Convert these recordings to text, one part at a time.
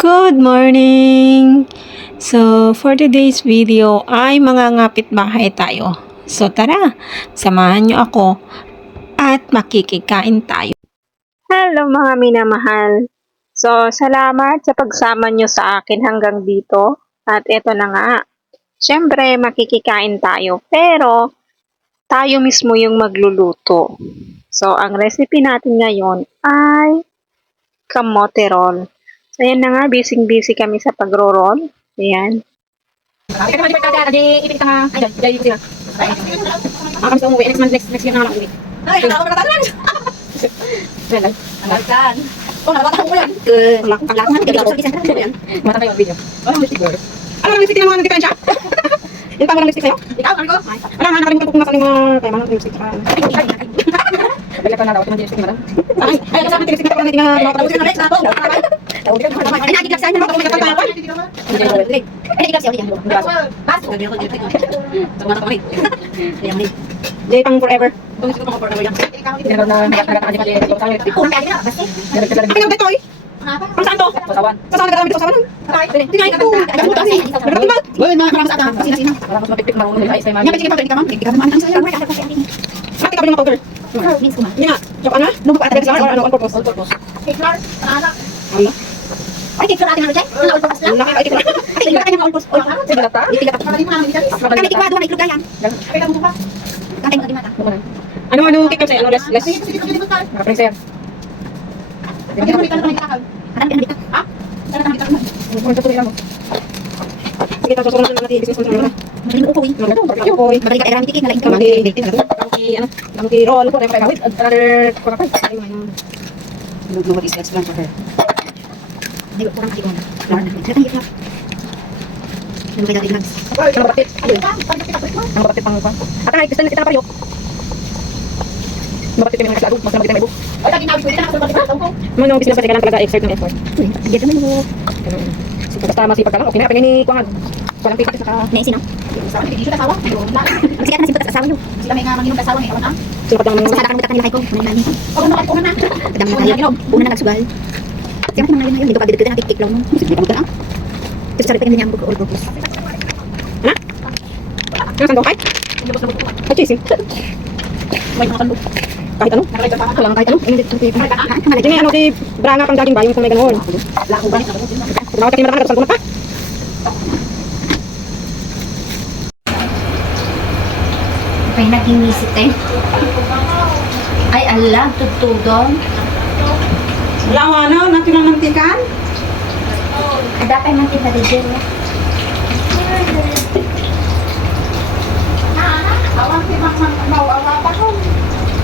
Good morning! So, for today's video ay mangangapit bahay tayo. So, tara, samahan nyo ako at makikikain tayo. Hello mga minamahal! So, salamat sa pagsama nyo sa akin hanggang dito. At eto na nga, syempre makikikain tayo pero tayo mismo yung magluluto. So, ang recipe natin ngayon ay kamote roll. So, ayan na nga, busy-busy kami sa pagro-roll. Ayan. Next year na lang ulit. Ay, wala ko matatalan. Alakan. Oh, nabata ko yan. Paglakan natin, kaya isa na yan. Mata tayo ang video. Ano ang lipstick girl? Ano ang lipstick na mga diferensya? Yung pa mo ng lipstick sa'yo? Ikaw, ano ko? Ano nga, nakalimutan ko kung nasa mga kaya mga lipstick. Balik ko na daw, ito mga lipstick na lang. Ay, kasama lipstick na pala na nakatabusin na rin. Ay, nagiglasan na. Ay, nagiglasan yan. Paso. Jay pang forever. Kung gusto ko pang forever yan. Tinagod na nakakalakan kasi pati ito tayo. Ay, nabday to eh. Pang saan to? Pasawan. Pasawan na gamit ito pasawan? Hindi nga ito. Uy, marami sa ata. Sina-sina. Marami sa mapipik marunong nila. Isa yung mami. Sige pa, hindi ka man. Hindi ka man. Ang sayang. Mati ka ba ng mga powder? Means ko ma. Hindi nga. Joke ano? Nung pa ata or ano? On purpose. On purpose. Cake flour? Anak? Ano? Ay, cake flour atin ano, Jay? Ano, all purpose lang? Ay, cake flour. Ay, cake flour atin all purpose. Sige lata. Hindi ka. Kami tikwa doon. Iklog yan. Kami ka mo pa. Kantay mo din mata. Ano cake kasi? Ano less? Naka-freezer. Hindi mo dito na dito. Ano dito? Ha? Ano dito? Ano dito mo? Sige, tapos susunod na natin business control na. Hindi mo ukoy. Hindi ukoy. Madali ka erang tikin, nalain ka. Kamati roll ko, tayo kawit. Another kumakay. Nobody says plan for her. Hindi ko kurang tikon. Ano kaya? Ano kaya dito? Ano batit? Ano batit pang pa? At nga, gusto na kita na pariyo. Bakit kami nagkasago? Mas naman kita may book. Ay, lagi nabi ko dito. Mga business pa kailangan talaga exert ng effort. Sige naman mo. Basta masipag ka lang. Okay na. Pagay ni Kuangad. Walang pipat sa ka. Nesi na. Hindi siya kasawa. Kasi ka nasipag sa asawa nyo. Sila may nga manginom sa asawa niya. Ewan ang. Sila pa lang. Sa kadakan nila ko. Manilani. O, ano ka na? Kadang na tayo. Una na nagsugal. Siya ka nang ngayon. Dito pag dito na tik-tik lang mo. Sige ka mo ka lang. Ito sa ripagan niya ang all purpose. Ano? Ano sandok kay? Ay, chasing. May mga sandok. Kahit ano? Walang kahit ano? Hindi ano kay Brana pang daging bayong kung may ganoon. Lako ba? Tumawag kami marami sa pa. May naginisip eh. Ay, ala, tutudon. Lawa na, natin ang mantikan. Dapat mantika di dyan. Awan si Makman mawawa pa ko.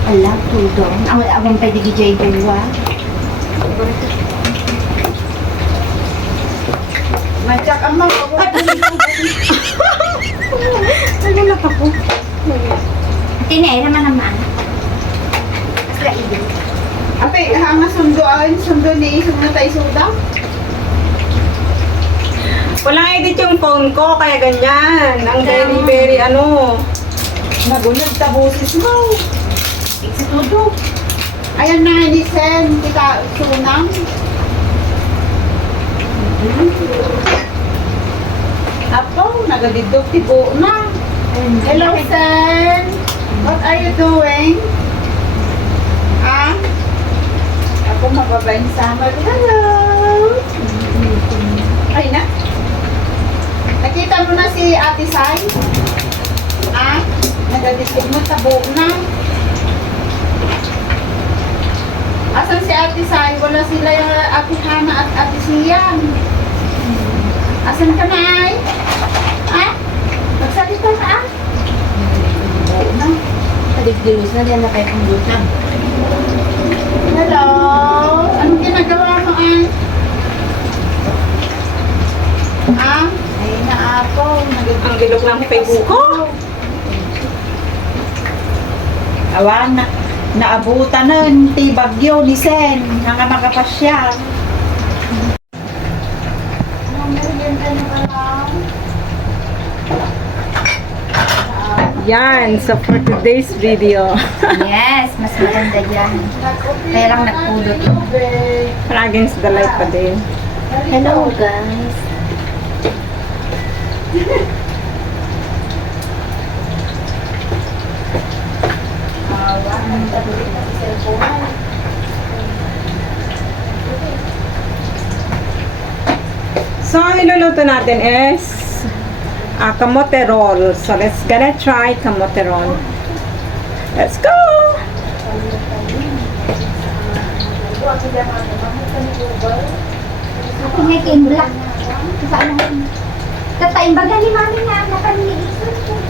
Ala, tudon. Awang pwede di dyan dua. Madyak ang mawawa. Nagalap ako. Tinay naman. Asla ibig. Ape, hanga sundo ni isang na tayo suda. Walang edit yung phone ko, kaya ganyan. Ang very ano. Nagunod sa busis mo. Sa tudo. Ayan na, Nisen, kita sunang. Apo, nagadidog tibo na. Hello, Sen. What are you doing? Ah? Ako mababayin sa amin. Hello. Ay na. Nakita mo na si Ate Sai? Ah? Nagadidog mo tabo na. Asan si Ate Sai? Wala sila yung Ate Hana at Ate Sian. Asan ka na ay? Ah? Magsalita ka ah? Oo na. Kadigdilos na diyan na kayo kong lutan. Hello? Anong ginagawa mo ay? Ah? Ay na ako. Ang bilog lang ni Facebook ko. Awan na. Naabutan nun, ti bagyo ni Sen, nga magapasya. Yan, so for today's video. Yes, mas maganda yan. Kaya lang nagpulot. Against the light pa din. Hello guys. So, ang iluluto natin is kamote roll. So, let's gonna try kamote roll. Let's go! Ako may black. Saan mo? Tatay baga ni mami nga nakalimutan ko.